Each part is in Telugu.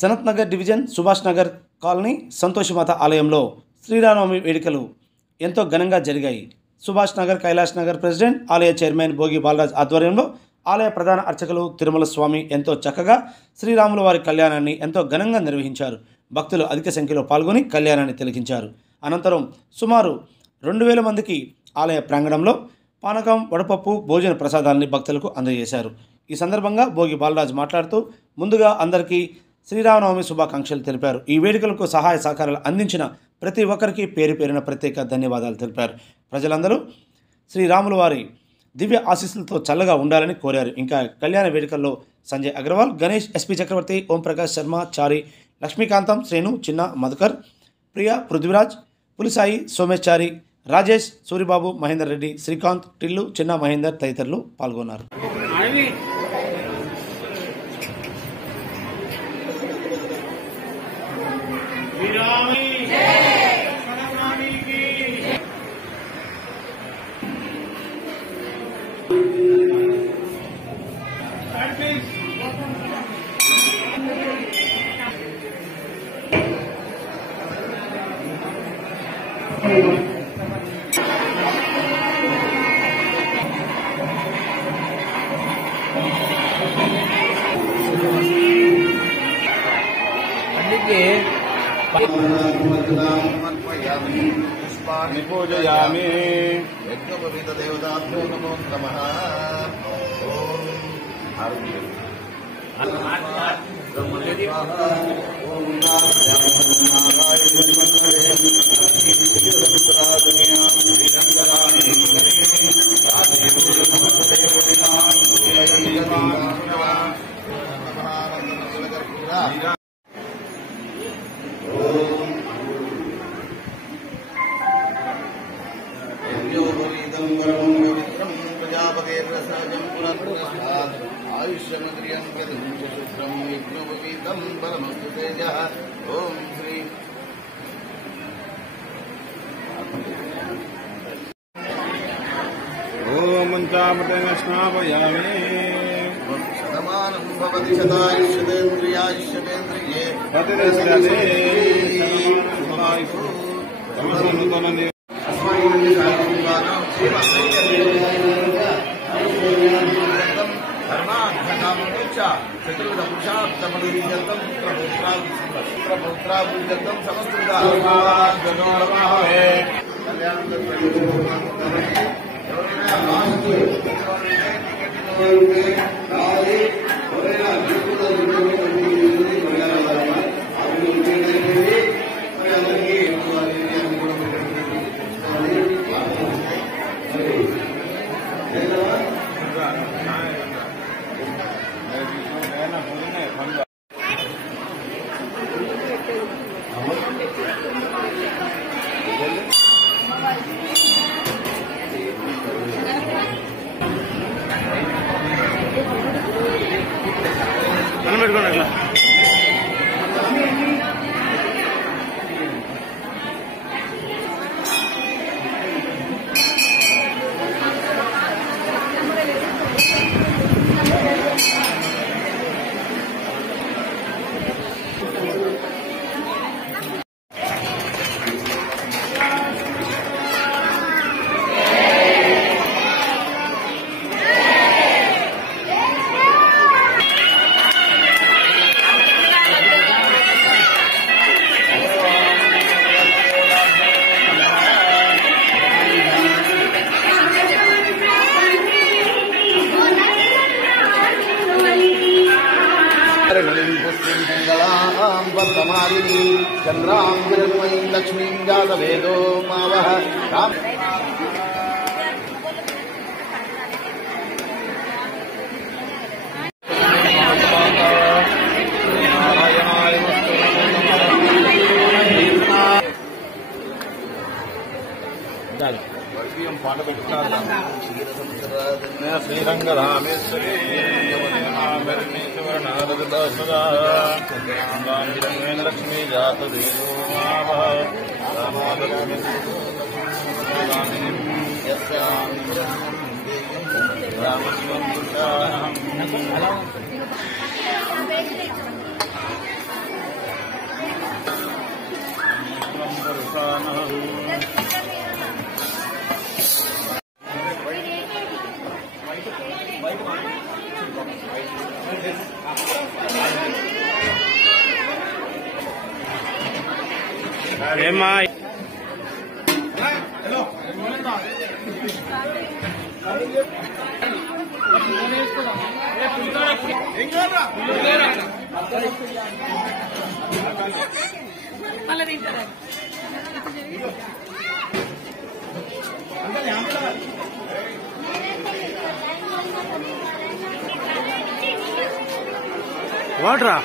సనత్ నగర్ డివిజన్ సుభాష్ నగర్ కాలనీ సంతోషమాత ఆలయంలో శ్రీరామనవమి వేడుకలు ఎంతో ఘనంగా జరిగాయి. సుభాష్ నగర్ కైలాష్ నగర్ ప్రెసిడెంట్ ఆలయ చైర్మన్ భోగి బాలరాజ్ ఆధ్వర్యంలో ఆలయ ప్రధాన అర్చకులు తిరుమల స్వామి ఎంతో చక్కగా శ్రీరాముల వారి కళ్యాణాన్ని ఎంతో ఘనంగా నిర్వహించారు. భక్తులు అధిక సంఖ్యలో పాల్గొని కళ్యాణాన్ని తిలకించారు. అనంతరం సుమారు 2000 మందికి ఆలయ ప్రాంగణంలో పానకం, వడపప్పు, భోజన ప్రసాదాలని భక్తులకు అందజేశారు. ఈ సందర్భంగా భోగి బాలరాజ్ మాట్లాడుతూ ముందుగా అందరికీ శ్రీరామనవమి శుభాకాంక్షలు తెలిపారు. ఈ వేడుకలకు సహాయ సహకారాలు అందించిన ప్రతి ఒక్కరికి పేరు పేరున ప్రత్యేక ధన్యవాదాలు తెలిపారు. ప్రజలందరూ శ్రీరాముల వారి దివ్య ఆశీస్సులతో చల్లగా ఉండాలని కోరారు. ఇంకా కళ్యాణ వేడుకల్లో సంజయ్ అగర్వాల్, గణేష్, ఎస్పీ చక్రవర్తి, ఓంప్రకాష్ శర్మ, చారి, లక్ష్మీకాంతం, శ్రేణు, చిన్న, మధుకర్, ప్రియా, పృథ్వీరాజ్, పులిసాయి, సోమేష్ చారి, రాజేష్, సూరిబాబు, మహేందర్ రెడ్డి, శ్రీకాంత్, టిల్లు, చిన్న మహేందర్ తదితరులు పాల్గొన్నారు. पूजयामि यज्ञोपवीतदेवताभ्यो नमो नमः। आयुष्यमद्रियं शुक्रं यज्ञोपवीतं परमस्तु तेजः। ओम श्री ओम पंचामृतेन स्नापयामि। शतमानं भवति शतायुष्यतेन्द्रियायुष्यतेन्द्रिये प्रतिष्ठते शुभायुः समस्तनूतनने चतुर्दपुषाब्दमनुरीजन्तं पुत्रपुत्राभुजन्तं समस्तुदाहे वर्तमानी चंद्रां हिरण्मयीं लक्ष्मीं जातवेदो मावः श्रीरंगरामेश्वरी लक्ष्मी जात देवो प्राणः ఏమా వాటరా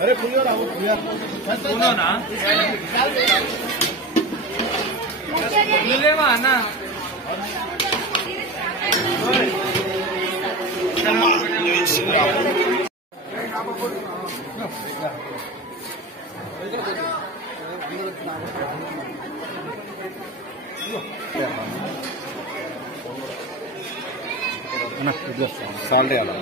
अरे खुलियो ना लेवा ना साल आला